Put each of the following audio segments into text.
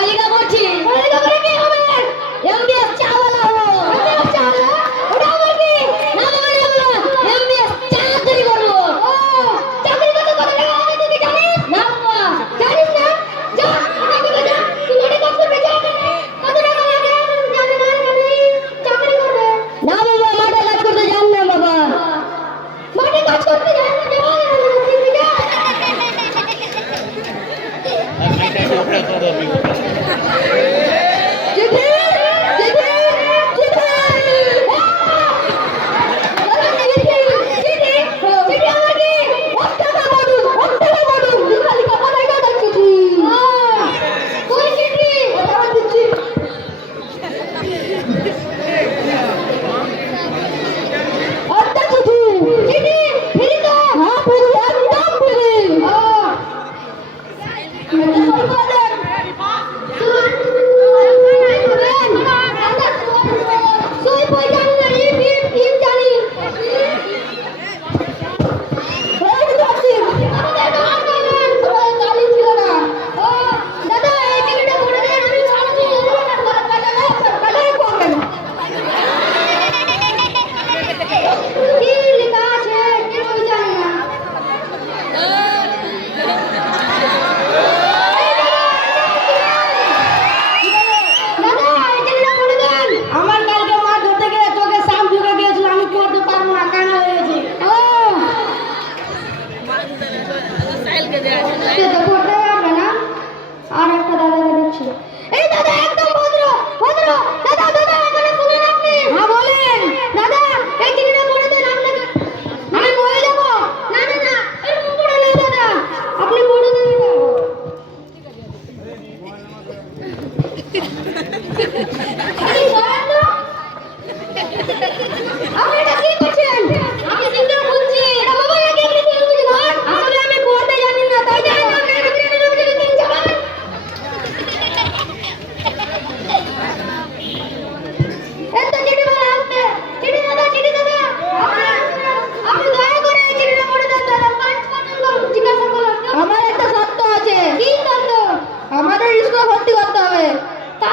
ওইদিকে করছি ওইদিকে করে কি হবে এমবিএস চাওয়ালা হবো এমবিএস চাওয়ালা ওটা আমার কি না বাবা না বাবা এমবিএস চাকরি করব ও চাকরি করতে কত টাকা লাগে তুই জানিস না বাবা জানিস না যা ওখানে যা তুই ঘরে কাজ করবে যা কত টাকা লাগে জানি না জানি চাকরি করবে না বাবা মাঠে কাজ করতে জান না বাবা মাঠে কাজ করতে জান না বাবা Thank you.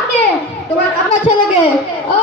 আমাকে তোমার আপনার ছেলেকে। ও